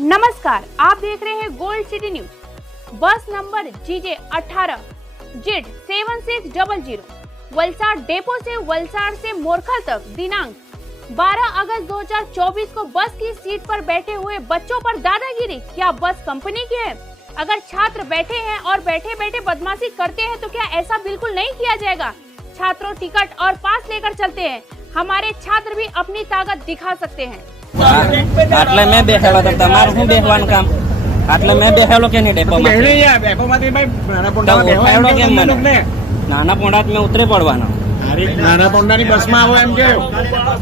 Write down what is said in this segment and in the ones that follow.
नमस्कार, आप देख रहे हैं गोल्ड सिटी न्यूज। बस number GJ 18 JID 7600 Valsad depot से वलसाड से मोरखल तक दिनांक 12 अगस्त 2024 को बस की सीट पर बैठे हुए बच्चों पर दादागिरी। क्या बस कंपनी की है? अगर छात्र बैठे हैं और बैठे बैठे बदमाशी करते हैं तो क्या ऐसा बिल्कुल नहीं किया जाएगा? छात्रों टिकट और पास लेकर चलते हैं। हमारे छात्र भी अपनी ताकत दिखा सकते हैं। આટલે મેં બેઠેલો તો તમારું શું બેહવાનું કામ? આટલે મેં બેઠેલો કે નહીં ડેપોમાં કેમ મને નાના પોંડા મેં ઉતરી પડવાનો નાના પોંડાની બસમાં આવો એમ કે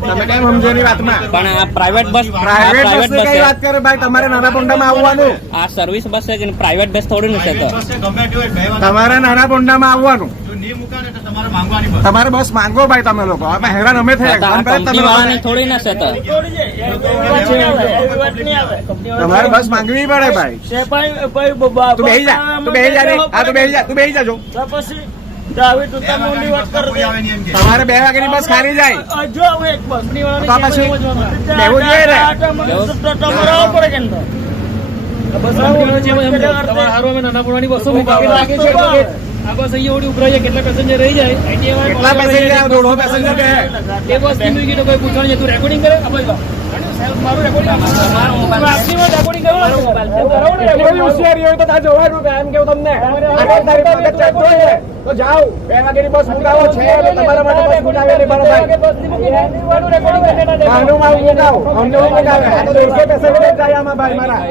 તમે કેમ સમજો ની વાતમાં? પણ આ પ્રાઇવેટ બસ કઈ વાત કરે ભાઈ? તમારે નાના પોંડામાં આવવાનું. આ સર્વિસ બસ છે કે પ્રાઇવેટ બસ થોડી નથી તો તમારે નાના પોંડામાં આવવાનું. તમારે બસ માંગો ભાઈ. તમે લોકો અમે હેરાન અમે થયા કંપની થોડી ના છે તો તમારે બસ માંગવી પડે ભાઈ. તું બેહી જા, તું બેહી જા રે. હા તું બેહી જા, તું બેહી જાજો. તમારે 2 વાગ્યાની બસ ખાલી જાય તો પછી બેહવું જોઈએ ને. કેટલા પેસેન્જર રહી જાય? કેટલા પેસેન્જર? 150 પેસેન્જર બે. એક બસ ની ગઈ તો કોઈ પૂછવાનું તું રેકોર્ડિંગ કરે? મારું રેકોર્ડિંગ હોશિયારી હોય તો ત્યાં જવાનું. એમ કેવું તમને તો જાઓ. 2 વાગ્યાની બસ મુકાવો છે તમારા માટે બસ મુકાવેલી બરાબર. અમને મુકાવે. આ તો 150 પેસેન્જર જાય આમાં ભાઈ મારા.